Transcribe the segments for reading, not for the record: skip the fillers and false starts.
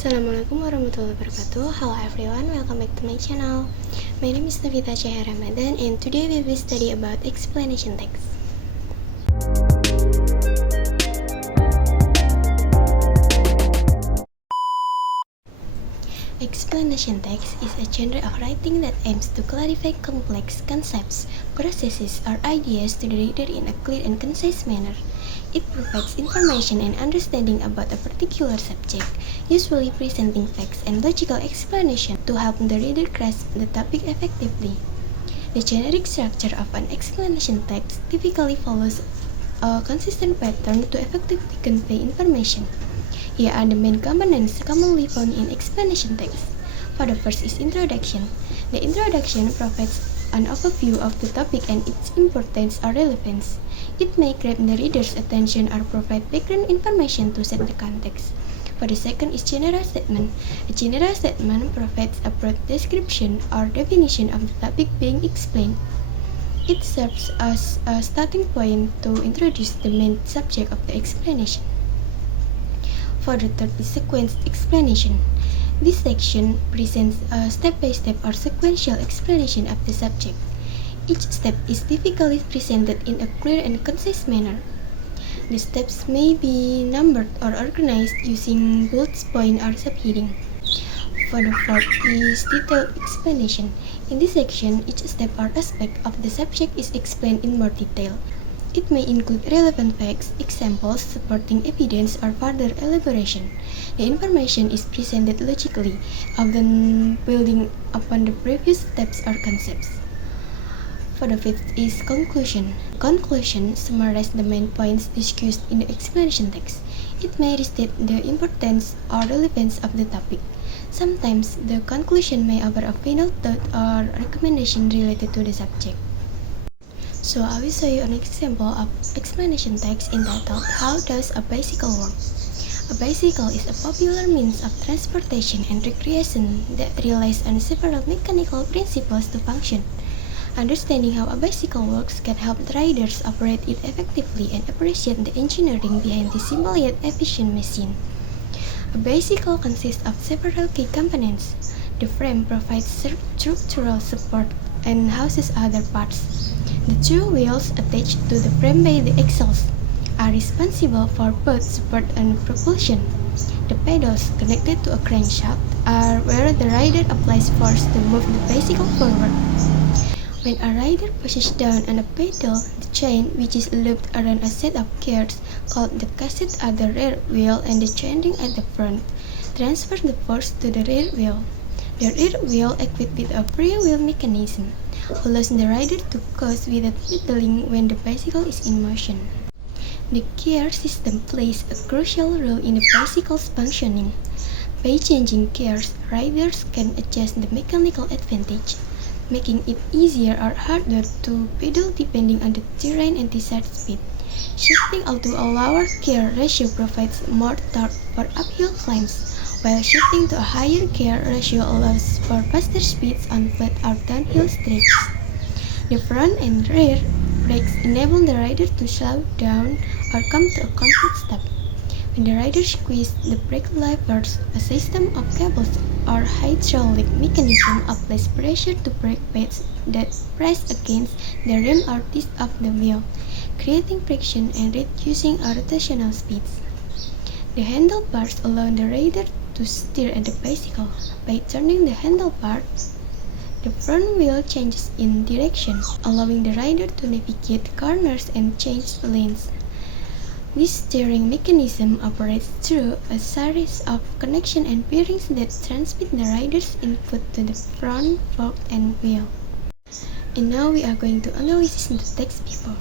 Assalamualaikum warahmatullahi wabarakatuh. Hello everyone, welcome back to my channel. My name is Novita Cahya Ramadhan, and today we will study about explanation text. Explanation text is a genre of writing that aims to clarify complex concepts, processes, or ideas to the reader in a clear and concise manner. It provides information and understanding about a particular subject, usually presenting facts and logical explanation to help the reader grasp the topic effectively. The generic structure of an explanation text typically follows a consistent pattern to effectively convey information. Here are the main components commonly found in explanation text. For the first is introduction. The introduction provides an overview of the topic and its importance or relevance. It may grab the reader's attention or provide background information to set the context. For the second is general statement. A general statement provides a broad description or definition of the topic being explained. It serves as a starting point to introduce the main subject of the explanation. For the third is sequenced explanation. This section presents a step-by-step or sequential explanation of the subject. Each step is typically presented in a clear and concise manner. The steps may be numbered or organized using bullet point or subheading. For the fourth is detailed explanation. In this section, each step or aspect of the subject is explained in more detail. It may include relevant facts, examples, supporting evidence, or further elaboration. The information is presented logically, often building upon the previous steps or concepts. For the fifth is conclusion. Conclusion summarizes the main points discussed in the explanation text. It may restate the importance or relevance of the topic. Sometimes the conclusion may offer a final thought or recommendation related to the subject. So I will show you an example of explanation text entitled How Does a Bicycle Work? A bicycle is a popular means of transportation and recreation that relies on several mechanical principles to function. Understanding how a bicycle works can help the riders operate it effectively and appreciate the engineering behind this simple yet efficient machine. A bicycle consists of several key components. The frame provides structural support and houses other parts. The two wheels attached to the frame by the axles are responsible for both support and propulsion. The pedals connected to a crankshaft are where the rider applies force to move the bicycle forward. When a rider pushes down on a pedal, the chain, which is looped around a set of gears called the cassette at the rear wheel and the chain ring at the front, transfers the force to the rear wheel. The rear wheel, equipped with a freewheel mechanism, allows the rider to coast without pedaling when the bicycle is in motion. The gear system plays a crucial role in the bicycle's functioning. By changing gears, riders can adjust the mechanical advantage, making it easier or harder to pedal depending on the terrain and desired speed. Shifting to a lower gear ratio provides more torque for uphill climbs, while shifting to a higher gear ratio allows for faster speeds on flat or downhill stretches. The front and rear brakes enable the rider to slow down or come to a complete stop. When the rider squeezes the brake levers, a system of cables or hydraulic mechanism applies pressure to brake pads that press against the rim or disc of the wheel, creating friction and reducing rotational speeds. The handlebars allow the rider to steer the bicycle. By turning the handlebars, the front wheel changes in direction, allowing the rider to navigate corners and change lanes. This steering mechanism operates through a series of connections and bearings that transmit the rider's input to the front fork and wheel. And now we are going to analyze the text before.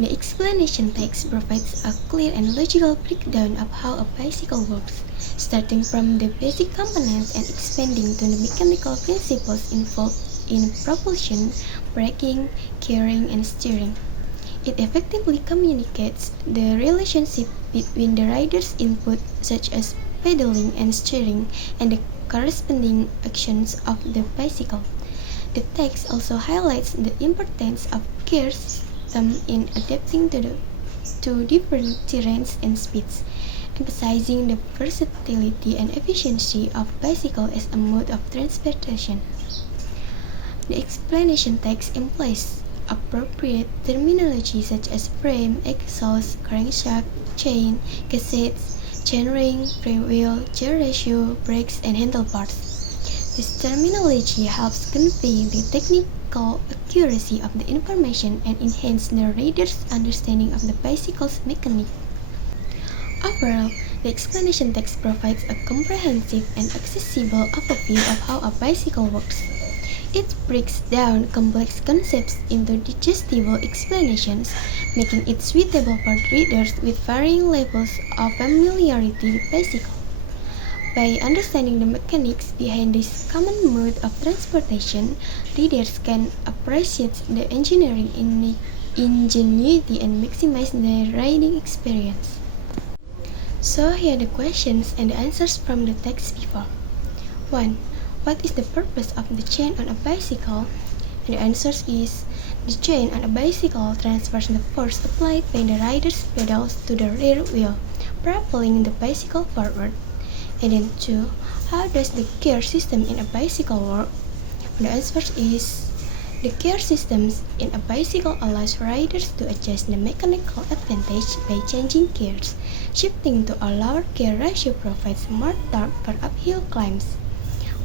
The explanation text provides a clear and logical breakdown of how a bicycle works, starting from the basic components and expanding to the mechanical principles involved in propulsion, braking, gearing, and steering. It effectively communicates the relationship between the rider's input, such as pedaling and steering, and the corresponding actions of the bicycle. The text also highlights the importance of gears in adapting to different terrains and speeds. emphasizing the versatility and efficiency of bicycle as a mode of transportation. The explanation text employs appropriate terminology such as frame, exhaust, crankshaft, chain, cassettes, chainring, freewheel, gear ratio, brakes, and handlebars. This terminology helps convey the technical accuracy of the information and enhance the reader's understanding of the bicycle's mechanics. Overall, the explanation text provides a comprehensive and accessible overview of how a bicycle works. It breaks down complex concepts into digestible explanations, making it suitable for readers with varying levels of familiarity with bicycles. By understanding the mechanics behind this common mode of transportation, readers can appreciate the engineering ingenuity and maximize their riding experience. So here are the questions and the answers from the text before. 1. What is the purpose of the chain on a bicycle? And the answer is, the chain on a bicycle transfers the force applied by the rider's pedals to the rear wheel, propelling the bicycle forward. And then 2. How does the gear system in a bicycle work? And the answer is, the gear systems in a bicycle allows riders to adjust the mechanical advantage by changing gears. Shifting to a lower gear ratio provides more torque for uphill climbs,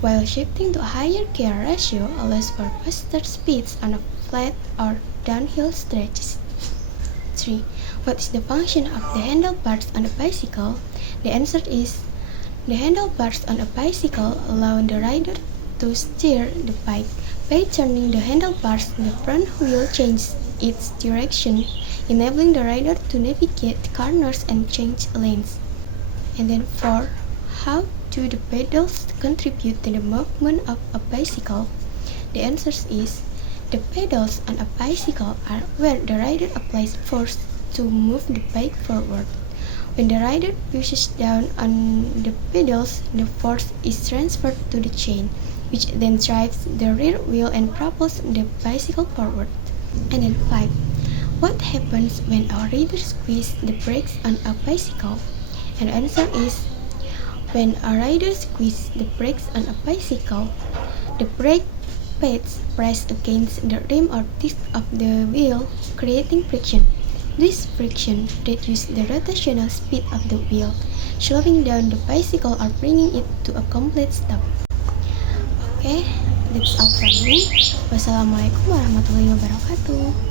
while shifting to a higher gear ratio allows for faster speeds on a flat or downhill stretches. 3. What is the function of the handlebars on a bicycle? The answer is, the handlebars on a bicycle allow the rider to steer the bike. By turning the handlebars, the front wheel changes its direction, enabling the rider to navigate corners and change lanes. And then 4. How do the pedals contribute to the movement of a bicycle? The answer is, the pedals on a bicycle are where the rider applies force to move the bike forward. When the rider pushes down on the pedals, the force is transferred to the chain, which then drives the rear wheel and propels the bicycle forward. And then 5. What happens when a rider squeezes the brakes on a bicycle? And the answer is, when a rider squeezes the brakes on a bicycle, the brake pads press against the rim or disc of the wheel, creating friction. This friction reduces the rotational speed of the wheel, slowing down the bicycle or bringing it to a complete stop. Okay, that's all from me. Wassalamualaikum warahmatullahi wabarakatuh.